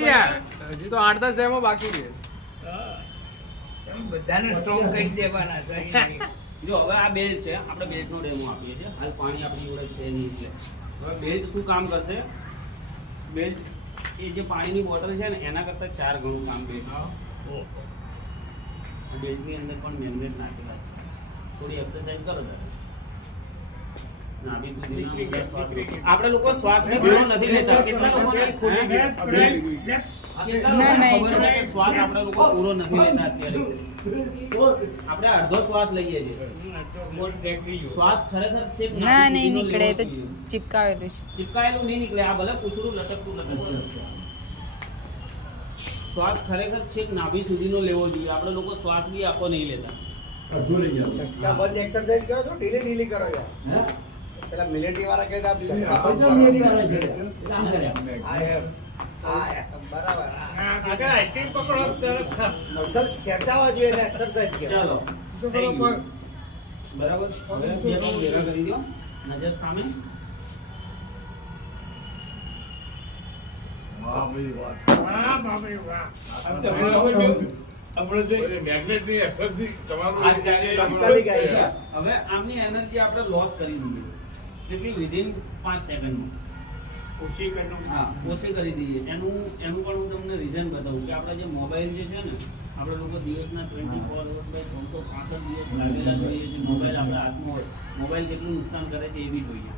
જ યાર, હજી તો 8-10 ડેમો બાકી છે. બધાને સ્ટ્રોંગ કરી દેવાના છે. જો હવે આ બેલ્ટ છે, આપણે બેલ્ટનો ડેમો આપીએ છીએ. હાલ પાણી આપણી જોડે છે નહીં એટલે. હવે બેલ્ટ શું કામ કરશે? બેલ્ટ એ જે પાણીની બોટલ છે ને એના કરતાં 4 ગણું કામ બેલ્ટ. બેલ્ટની અંદર પણ મેગ્નેટ નાખેલા છે. થોડી એક્સરસાઇઝ કરો તમે. નાભી સુધીના શ્વાસ લો. આપણે લોકો શ્વાસની પૂરો નથી લેતા. કેટલા લોકોને શ્વાસ આપણે લોકો પૂરો નથી લેતા અત્યારે. આપણે અડધો શ્વાસ લઈએ છીએ. શ્વાસ ખરેખર છે ના નહીં નીકળે તો ચિપકાવેલું છે. ચિપકાયેલું નહીં નીકળે. આ ભલે પૂછડું લટકતું લટકશે. શ્વાસ ખરેખર છેક નાભી સુધીનો લેવો જોઈએ. આપણે લોકો શ્વાસ બી આખો નહીં લેતા. અડધું લઈ જાવ. બંધ એક્સરસાઇઝ કરો છો, ઢીલી કરો યાર. હે? પેલા મિલિટરી વાળા કહેતા આપ બધો મેરી વાળા છે. એટલે આમ કર્યા. બરાબર. આગળ આઈસ્ક્રીમ પકડો મસલ્સ ખેંચાવા જોઈએ ને એક્સરસાઇઝ કરે. ચાલો થઈ ગયું. બરાબર. હવે બે પગ ભેગા કરી દો. નજર સામે. વાહ ભાઈ વાહ. મેગ્નેટની એક્સરથી તમારું ટક્કરી ગાય છે. હવે આમની એનર્જી આપણે લોસ કરી દઈએ. કેટલી વિધિન 5 સેકન્ડમાં. ઓછી કરનો. હા, ઓછી કરી દઈએ. એનું પણ હું તમને રીઝન બતાવું કે આપણે જે મોબાઈલ જે છે ને, આપણે લોકો દિવસના 24 અવર્સ બાય 365 દિવસ લાગેલા જોઈએ છે. મોબાઈલ આપણા હાથમાં હોય. મોબાઈલ કેટલું નુકસાન કરે છે એ બી જોઈએ.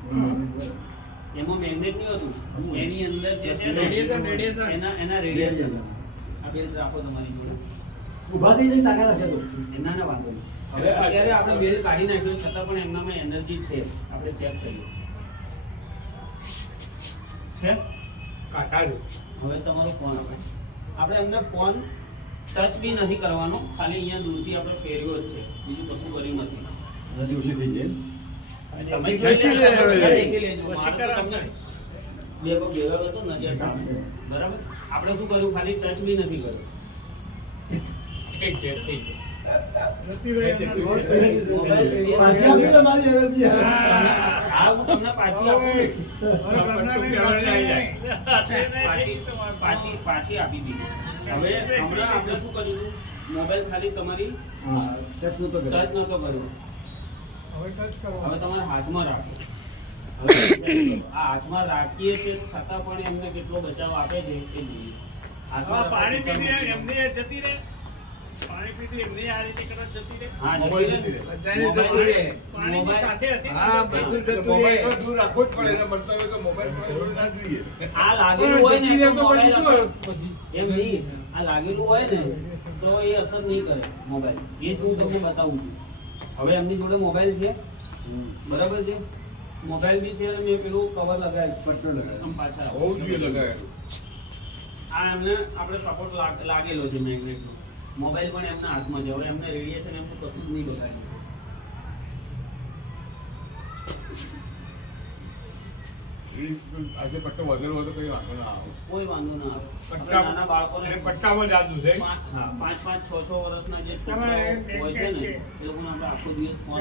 એમાં મેગ્નેટ નહીં હતું, એની અંદર જે છે ને, રેડિયેશન. એના રેડિયેશન. આ બેલ્ટ રાખો તમારી જોડે. ઊભા થઈ જઈ તાકાત રાખે તો. એના ના વાંધો નહીં. હવે અત્યારે આપણે બેલ્ટ કાઢી નાખ્યો છતાં પણ એમનામાં એનર્જી છે. આપણે ચેક કરીએ. છે? કાકાજી. હવે તમારો ફોન આપણે એમને ફોન ટચ બી નથી કરવાનો. ખાલી અહીંયા દૂરથી આપણે ફેરવ્યો જ છે. બીજું કશું કર્યું નથી. હજી ઓછી થઈ જાય. તમે જોઈ લેજો, બધા દેખી લેજો. મારે તો તમને બે પગ ભેગા કરતો નજર સામે. બરાબર. આપણે શું કર્યું? ખાલી ટચ બી નથી કર્યું. એક છે થઈ ગયું. પાછી આપી દે મારી એનર્જી. હા, હું તમને પાછી આપું. પાછી આપી દીધી. હવે હમણાં આપણે શું કર્યું હતું? મોબાઈલ ખાલી તમારી હા, ટચ નતો કર્યો. ટચ નતો કર્યો. હવે ટચ કરો. હવે તમારે હાથમાં રાખો. હવે આ હાથમાં રાખીએ છીએ છતાં પણ એમને કેટલો બચાવ આપે છે એ જોઈએ. હાથમાં પાણી રાખો. પીને એમને જતી રહે. પાણી પીધી એમને આ રીતે કરત જતી રહે. હા, મોબાઈલ જતી રહે. બધાને જતું રહે. પાણીની સાથે હતી. હા, બધું જતું રહે. મોબાઈલ તો દૂર રાખવો જ પડે. એના મંતવ્ય તો મોબાઈલ પણ ના જોઈએ. આ લાગેલું હોય ને તો મોબાઈલ એમ નહીં. આ લાગેલું હોય ને તો એ અસર નહીં કરે મોબાઈલ. એ જ હું તમને બતાવું છું. હવે એમની જોડે મોબાઈલ છે, બરાબર છે. મોબાઈલ બી છે અને મેં પેલું કવર લગાવ્યું, પટ્ટો લગાવ્યો. આમ પાછળ આવો. હોવું જોઈએ લગાવેલું. આ એમને આપણે સપોર્ટ લાગેલો છે મેગ્નેટનો. મોબાઈલ પણ એમના હાથમાં છે. હવે એમને રેડિયેશન એમનું કશું જ નહીં બગાડ્યું. આજે પટ્ટો વધેલો હોય તો કઈ વાંધો ના આવે. કોઈ વાંધો ના આવે. આપણે પટ્ટા- નાના બાળકોને પટ્ટામાં જાદુ છે. 5-5, 6-6 વર્ષના જે છોકરાઓ હોય છે ને એ લોકોને આપણે આખો દિવસ ફોન